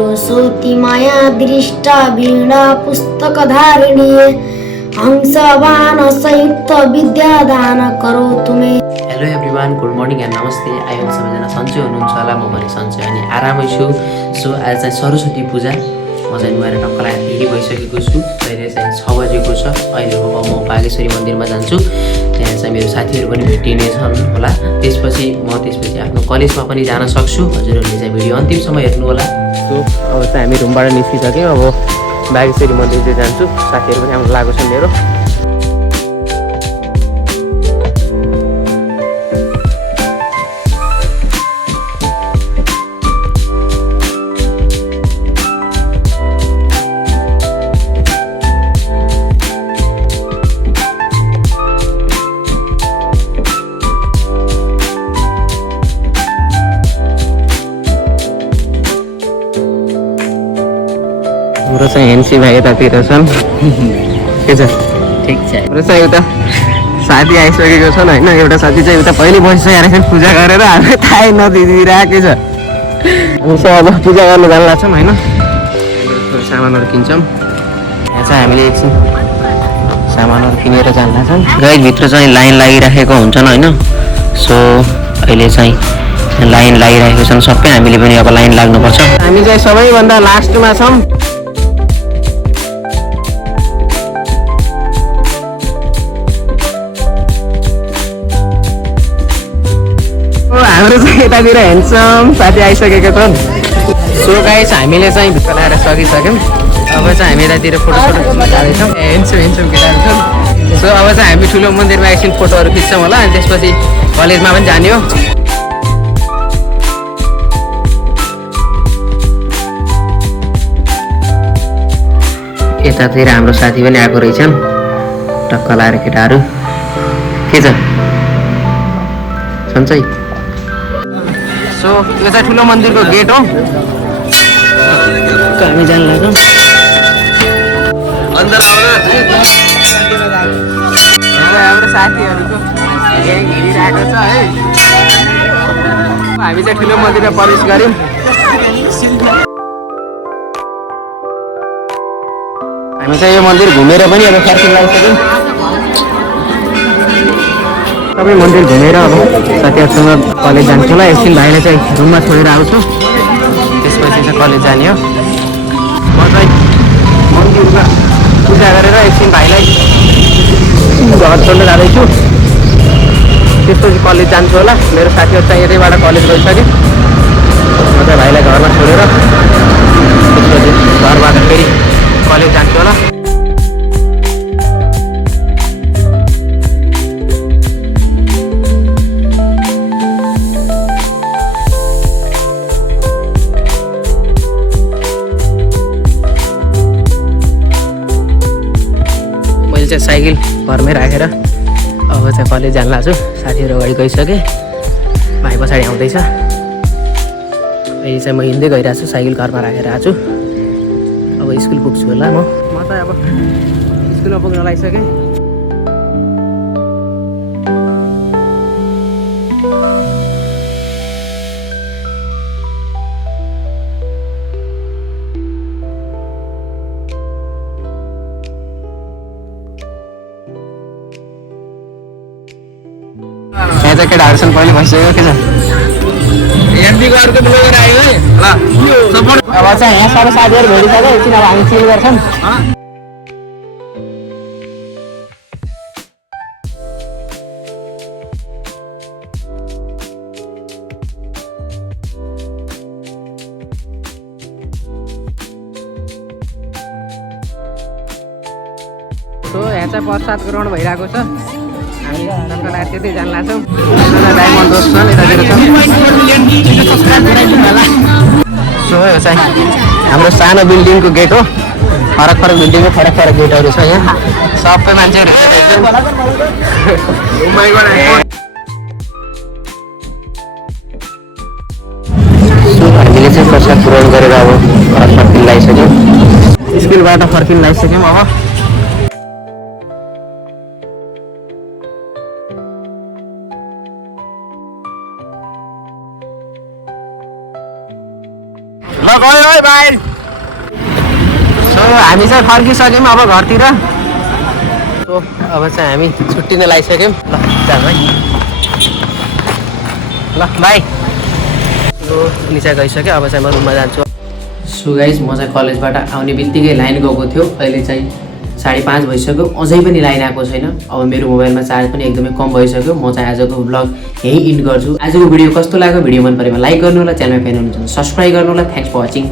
सरस्वती माया दृष्टा वीणा पुस्तकधारिणी हंसवान संयुक्त विद्यादान करो तुम्हें। Hello everyone, good morning and नमस्ते। आई होप सबैजना सन्चै हुनुहुन्छ होला। म पनि सन्चै अनि आरामै छु। सो आज चाहिँ सरस्वती पूजा, म चाहिँ नुहाएर टक्क लगाएर फेरि भइसकेको छु। अहिले चाहिँ 6 बजेको छ। अहिले अब म बागेश्वरी मन्दिरमा जान्छु। त्यहाँ चाहिँ मेरो साथीहरू पनि भेटिने छन् होला। त्यसपछि आफ्नो कलेजमा पनि जान सक्छु। हजुरहरूले चाहिँ भिडियो अन्तिमसम्म हेर्नु होला। सो अब चाहिँ हामी रुमबाट निस्किसक्यौँ। अब बागेश्वरी मन्दिर चाहिँ जान्छु। साथीहरू पनि आउनु लागेको छ मेरो। हाम्रो चाहिँ एनसी भाइ यतातिर छन्। के छ? ठिक छ। हाम्रो चाहिँ एउटा साथी आइसकेको छन् होइन। एउटा साथी चाहिँ उता पहिले बसिसकेको छ पूजा गरेर, हामीले थाहै नदिइराखेको छ। हामी चाहिँ अब पूजा गर्नु जान लाग्छौँ होइन। सामानहरू किन्छौँ। यहाँ चाहिँ हामीले एकछिन सामानहरू किनेर जान लाग्छौँ। गाईभित्र चाहिँ लाइन लागिराखेको हुन्छन् होइन। सो अहिले चाहिँ लाइन लागिरहेको छन् सबै। हामीले पनि अब लाइन लाग्नुपर्छ। हामी चाहिँ सबैभन्दा लास्टमा छौँ। हाम्रो चाहिँ यतातिर हेर्छौँ साथी आइसकेको छन्। सो गाइस हामीले चाहिँ भित्र लगाएर सकिसक्यौँ। अब चाहिँ हामी यतातिर फोटोसोटो खिच्न जाँदैछौँ। हेर्छौँ केटाहरू छन्। सो अब चाहिँ हामी ठुलो मन्दिरमा एकछिन फोटोहरू खिच्छौँ होला। अनि त्यसपछि कलेजमा पनि जाने हो। यतातिर हाम्रो साथी पनि आएको रहेछन् टक्क लाएर केटाहरू। के छ सन्चै? सो यो चाहिँ ठुलो मन्दिरको गेट हो। हामी जान लाग्छौँ। हाम्रो साथीहरूको ग्याङ हिँडिरहेको छ है। हामी चाहिँ ठुलो मन्दिरमा प्रवेश गऱ्यौँ। हामी चाहिँ यो मन्दिर घुमेर पनि अब फर्किन लागिसक्यौँ। सबै मन्दिर घुमेर अब साथीहरूसँग कलेज जान्छु होला। एकछिन भाइलाई चाहिँ रुममा छोडेर आउँछु। त्यसपछि चाहिँ कलेज जाने हो। म चाहिँ मन्दिरमा पूजा गरेर एकछिन भाइलाई घर छोड्न जाँदैछु। त्यसपछि कलेज जान्छु होला। मेरो साथीहरू चाहिँ यतैबाट कलेज गइसक्यो। म चाहिँ भाइलाई घरमा छोडेर त्यसपछि घरबाट फेरि कलेज जान्छु होला। चाहिँ साइकल घरमै राखेर अब चाहिँ कलेज जान लाग्छु। साथीहरू अगाडि गइसकेँ। भाइ पछाडि आउँदैछ। अहिले चाहिँ म हिँड्दै गइरहेको छु। साइकल घरमा राखेर आएको छु। अब स्कुल पुग्छु होला म चाहिँ अब स्कुलमा पुग्न लागिसकेँ। यहाँ चाहिँ केटाहरू छन् पहिले भइसक्यो। के छ? अब चाहिँ यहाँ सबै साथीहरू भेटिसक्यो। एकछिन अब हामी चिल गर्छौँ। सो यहाँ चाहिँ प्रसाद ग्रहण भइरहेको छ। हामी टक्कलाई त्यतै जान लाग्छौँ। डायमन्ड दोस्त छन् यतातिर छन्। सो यो चाहिँ हाम्रो सानो बिल्डिङको गेट हो। फरक फरक बिल्डिङको फरक फरक गेटहरू छ यहाँ। सबै मान्छेहरू हामीले चाहिँ प्रसाद ग्रहण गरेर अब घर फर्किन लागिसक्यौँ। स्कुलबाट फर्किन लागिसक्यौँ। अब ल गयो है भाइ। सो हामी चाहिँ फर्किसक्यौँ अब घरतिर। सो अब चाहिँ हामी छुट्टिन लागिसक्यौँ। ल जाऊँ है। ल बाई। सो निचा गइसक्यो, अब चाहिँ म रुममा जान्छु। सो गाइज म चाहिँ कलेजबाट आउने बित्तिकै लाइन गएको थियो। अहिले चाहिँ 5:30 भइसक्यो, अझै पनि लाइन आएको छैन। अब मेरो मोबाइलमा चार्ज पनि एकदमै कम भइसक्यो। म चाहिँ आजको भ्लग यहीँ इन्ड गर्छु। आजको भिडियो कस्तो लाग्यो? भिडियो मन परेमा लाइक गर्नु होला, च्यानलमा फ्यान हुनुहुन्छ सब्सक्राइब गर्नु होला। Thanks for watching.